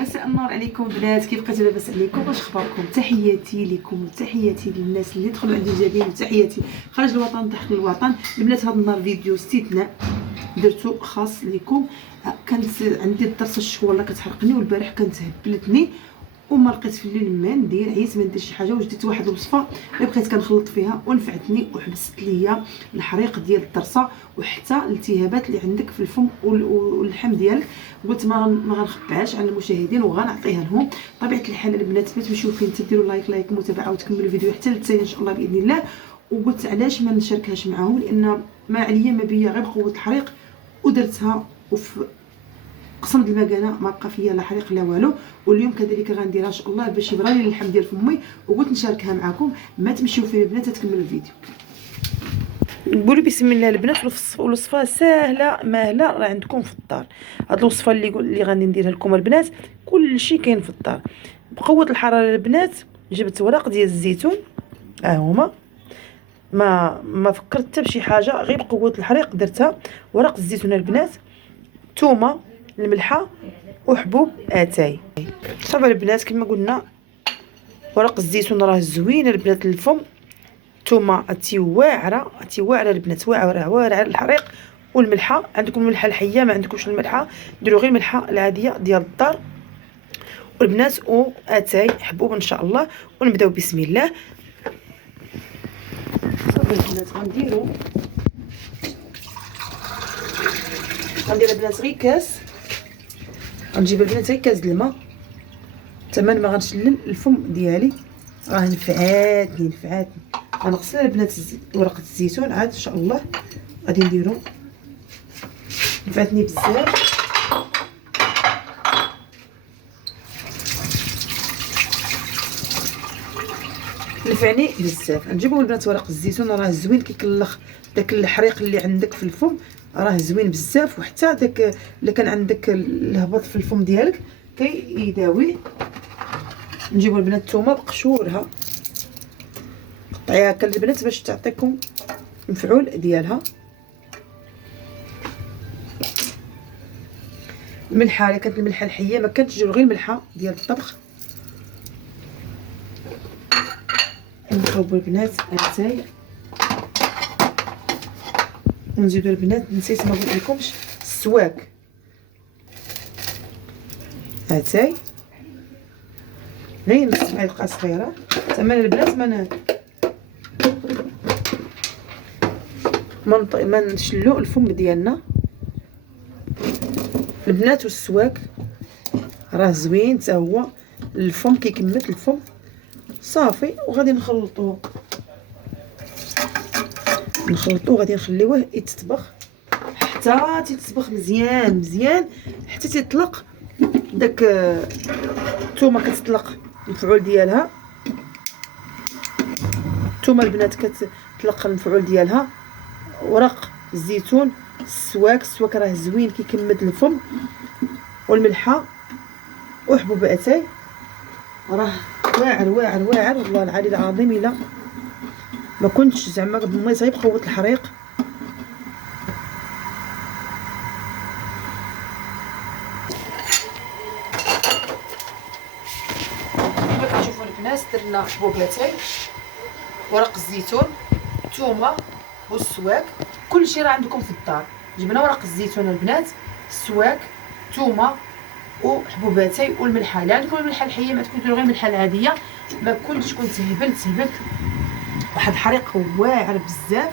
مساء النور عليكم بنات، كيف بقيتوا لاباس عليكم؟ واش اخباركم؟ تحياتي لكم وتحياتي للناس اللي دخلوا عندي جديد، وتحياتي خارج الوطن داخل الوطن. البنات هذا النهار فيديو استثناء درتو خاص لكم. كانت عندي الضرسه الشواله كتحرقني، والبارح كانت هبلتني وما لقيت في الليل ما ندير، عييت ما ندير شي حاجه، وجدت واحد الوصفه اللي بقيت كنخلط فيها ونفعتني وحبست ليا الحريق ديال الضرسه وحتى الالتهابات اللي عندك في الفم واللحم ديالك. قلت ما غنخبعهاش على المشاهدين وغنعطيها لهم. طبيعه الحال البنات ما تمشيو فين تديروا لايك متابعه وتكملوا الفيديو حتى للتالي ان شاء الله باذن الله. وقلت علاش ما نشاركهاش معاهم، لان ما عليا ما بيا غير بقوه الحريق ودرتها وفي قسم المكانه ما بقى فيا لا حريق لا والو. واليوم كذلك غنديرها ان شاء الله باش يبغى لي اللحم ديال فمي، وقلت نشاركها معكم. ما تمشيو فين البنات تكملوا الفيديو. نقولوا بسم الله البنات. الوصفه ساهله ماهله، راه عندكم في الدار. هاد الوصفه اللي غادي نديرها لكم البنات كلشي كاين في الدار. بقوه الحراره البنات جبت ورق ديال الزيتون، هما ما فكرت حتى بشي حاجه، غير بقوه الحريق درتها. ورق الزيتون البنات، ثومه، الملحه وحبوب اتاي. صافي البنات كما قلنا ورق الزيتون راه زوين البنات للفم، ثومه واعره البنات، واعره الحريق، والملحه عندكم الملحه الحيه، ما عندكمش الملحه ديروا غير الملحه العاديه ديال الدار والبنات، واتاي حبوب ان شاء الله. ونبداو بسم الله. صافي البنات غندير البنات غير كاس، غنجيب البنات غير كاس الماء تمام. ما غنشلل الفم ديالي، راه نفعاتني غنغسل البنات ورقه الزيتون عاد ان شاء الله غادي نديرو، نفعتني بزاف. نفعني بزاف. نجيبو البنات ورق الزيتون راه زوين كيكلخ داك الحريق اللي عندك في الفم، راه زوين بزاف. وحتى داك اللي كان عندك الهبط في الفم ديالك كيداويه. نجيبو البنات الثومه بقشورها، قطعيها هكا البنات باش تعطيكم المفعول ديالها. الملحه الا كانت الملحه الحيه، ما كانتش ديروا غير الملحه ديال الطبخ. نصوبوا البنات اتاي، ونزيدوا البنات نسيت ما قلت لكمش السواك اتاي غير نص معلقه صغيره تمام البنات. ما نشلو الفم ديالنا البنات. والسواك راه زوين حتى هو الفم كيكمل الفم. صافي وغادي نخلطوه غادي نخليوه يتطبخ حتى تيتطبخ مزيان حتى تيطلق داك الثومه، كتطلق المفعول ديالها. الثومه البنات كتطلق المفعول ديالها. ورق الزيتون، السواك راه زوين كيكمد الفم، والملحه وحبوب اتاي راه واعر والله العلي العظيم. الا ما كنتش زعما ضميت غير بقوه الحريق. كما كتشوفوا البنات درنا حبوب اتاي، ورق الزيتون، الثومه والسواك، كلشي راه عندكم في الدار. جبنا ورق الزيتون البنات، السواك، ثومه وحبوب اتاي والملحه. اللي عندكم الملحه الحيه، ما عندكم ديروا غير الملحه العاديه. ما كنتش كنت هبلت واحد الحريق واعر بزاف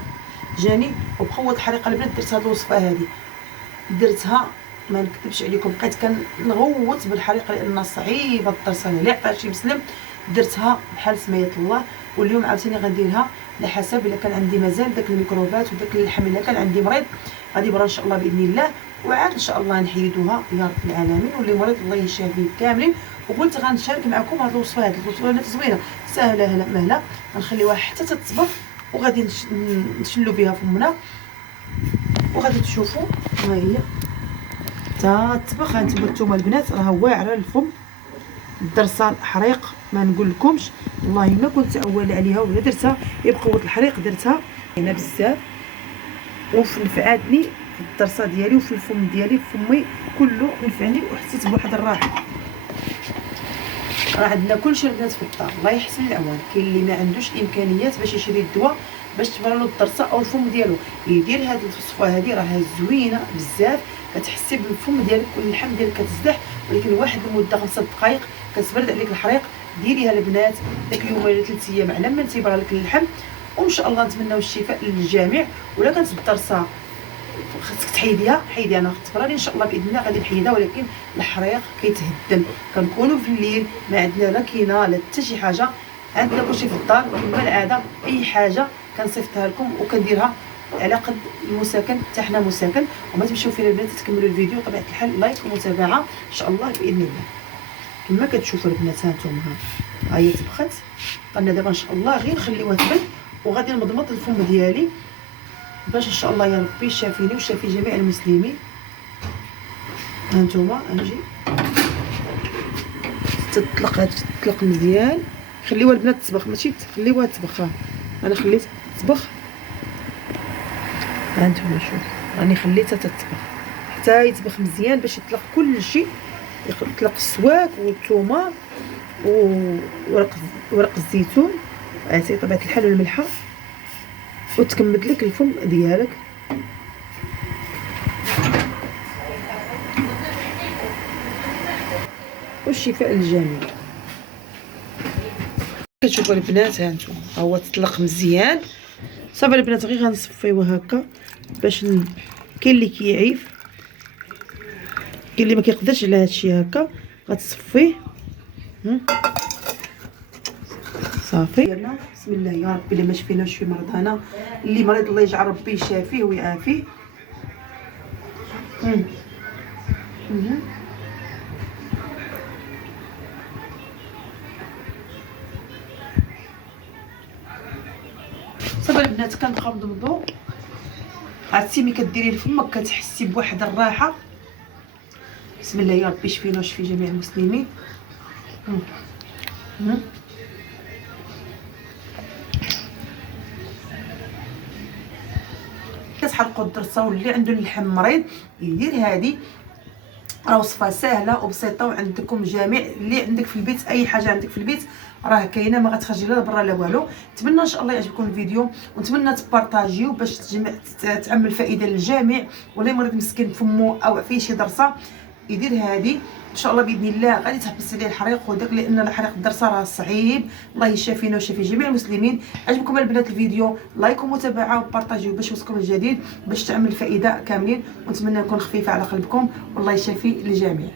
جاني، وبقوه الحريقه البنات درت هذه الوصفه هذه. درتها ما نكذبش عليكم، بقيت كنغوت بالحريقه لان صعيبه الضرسه اللي عطات شي مسلم. درتها بحال سميت الله. واليوم عاوتاني غنديرها على حسب الا كان عندي مازال داك الميكروبات وداك اللحم الا كان عندي مريض غادي يبرى ان شاء الله باذن الله. وعاد ان شاء الله نحيدوها يا رب العالمين. واللي مريض الله يشافيه كاملين. وقلت غنشارك معكم هذه الوصفه الوصفه زوينه ساهله مهله. غنخليوها حتى تطبخ وغادي نشلو بها فمنا، وغادي تشوفوا ها هي تطبخ. هانتوما الثومه البنات راه واعره الفم، الضرسه حريق ما نقول لكمش والله ما كنت عواله عليها ولا درتها بقوه الحريق. درتها هنا بزاف ونفعتني في الضرسه ديالي وفي الفم ديالي، فمي كله نفعني وحسيت بواحد الراحه. راه عندنا كلشي البنات في الدار، الله يحسن العوان. كاين اللي ما عندوش امكانيات باش يشري الدواء باش تبرلو الضرسه او الفم ديالو، يدير هذه الوصفه هذه راها زوينه بزاف. كتحسي بالفم ديالك واللحم ديالك كتزدح، ولكن واحد المده 5 دقائق كتبرد عليك الحريق. ديريها البنات داك اليوم ولا 3 ايام على ما تيبرى لك اللحم، وان شاء الله نتمناو الشفاء للجميع. ولا كانت الضرسه خاصك تحيديها، حيدي انا تبرالي ان شاء الله باذن الله غادي نحيدها، ولكن الحريق كيتهدم. كنكونوا في الليل ما عندنا لا كينه لا حتى شي حاجه، عندنا كلشي في الدار. كما العاده اي حاجه كنصيفطها لكم وكنديرها على قد المساكن حتى حنا مساكن. وما تمشيو فينا البنات تكملوا الفيديو بطبيعه الحال، لايك ومتابعه ان شاء الله باذن الله. كما كتشوفوا البنات هانتوما ها هي طبخت. قلنا دابا ان شاء الله غير نخليوها تبرد وغادي نمضمض الفم ديالي باش ان شاء الله يا ربي يشافيني ويشافي جميع المسلمين. هانتوما اجي تطلق مزيان. خليوها البنات تطبخ، ماشي تخليوها تطبخ. انا خليت تطبخ، هانتوما شوف راني خليتها تطبخ حتى يطبخ مزيان باش يطلق كل شيء، يطلق السواك والثومه وورق الزيتون عطيه طبيعه الحال والملحه، وتكمد لك الفم ديالك. والشفاء للجميع. كتشوفوا البنات هانتوما هو تطلق مزيان صافي البنات. غير غنصفيوه هكا باش كاين اللي كيعيف، كاين اللي ما كيقدرش على هادشي هكا. غتصفيه صافي. بسم الله يا ربي. اللي ما شفيناش في مرضانا، اللي مريض الله يجعل ربي يشافيه ويعافيه. صافي البنات كنبقاو نضمضو. عرفتي ملي كديري لفمك كتحسي بواحد الراحه. بسم الله يا ربي يشفينا ويشفي جميع المسلمين. كتحرقوا الضرسه، واللي عنده اللحم مريض يدير هذه. راه وصفه سهله وبسيطه وعندكم جميع اللي عندك في البيت. اي حاجه عندك في البيت راه كاينه، ما غتخرجي لا برا لا والو. نتمنى ان شاء الله يعجبكم الفيديو، ونتمنى تبارطاجيو باش تعمل فائده للجميع. ولا مريض مسكين فمو او فيه شي ضرسه يدير هذه ان شاء الله باذن الله غادي تحبس عليه الحريق وداك، لان الحريق الضرسه راه صعيب. الله يشافينا ويشافي جميع المسلمين. عجبكم البنات الفيديو لايك ومتابعه وبارطاجيو باش يوصلكم الجديد باش تعمل فائده كاملين. ونتمنى نكون خفيفه على قلبكم والله يشافي الجميع.